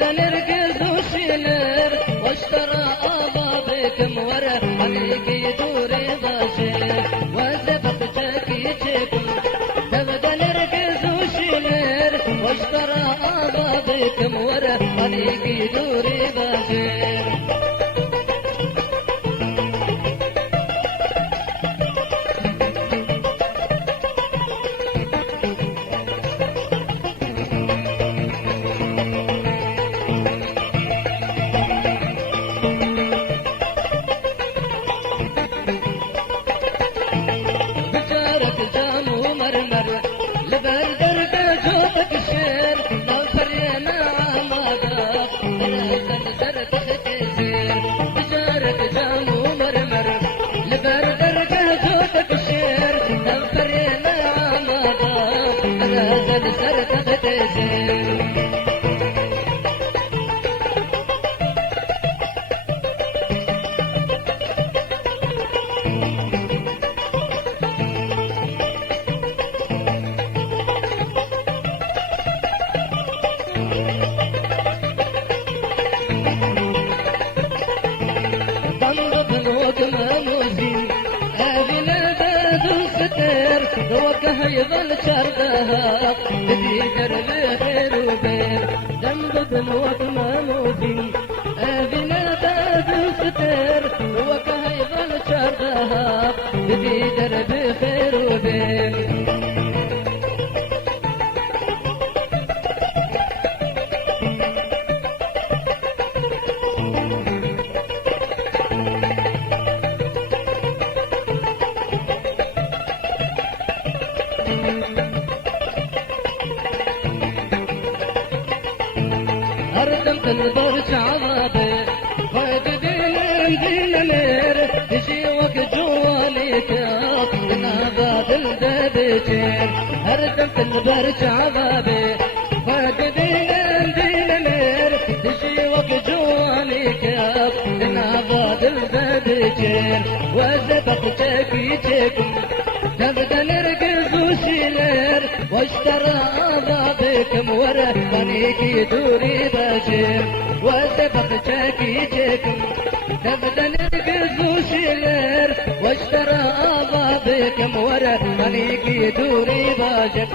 تبدا نركز وشيلر واشترى أبابك مورة عليك يدوري باشر وزبط جاكيتكم تبدا نركز وشيلر واشترى أبابك مورة عليك يدوري باشر وكه يظل شردها بدي درب خير وبير ذنب بنوك ماموسين أبنا باب ستر وكه يظل شردها بدي درب خير وبير هردمت البرج عضابي فايد دين نير تجي وقت جواليك نابات الدبجين هردمت البرج عضابي فايد دين نير تجي وقت جواليك نابات الدبجين وزبط جاكيتكم تبدا نركز وشيلر واشترى أبابك مورة بنيك يدوري باشر وسبق جاكيتكم تبدا نركز وشيلر واشترى أبابك مورة بنيك يدوري باشر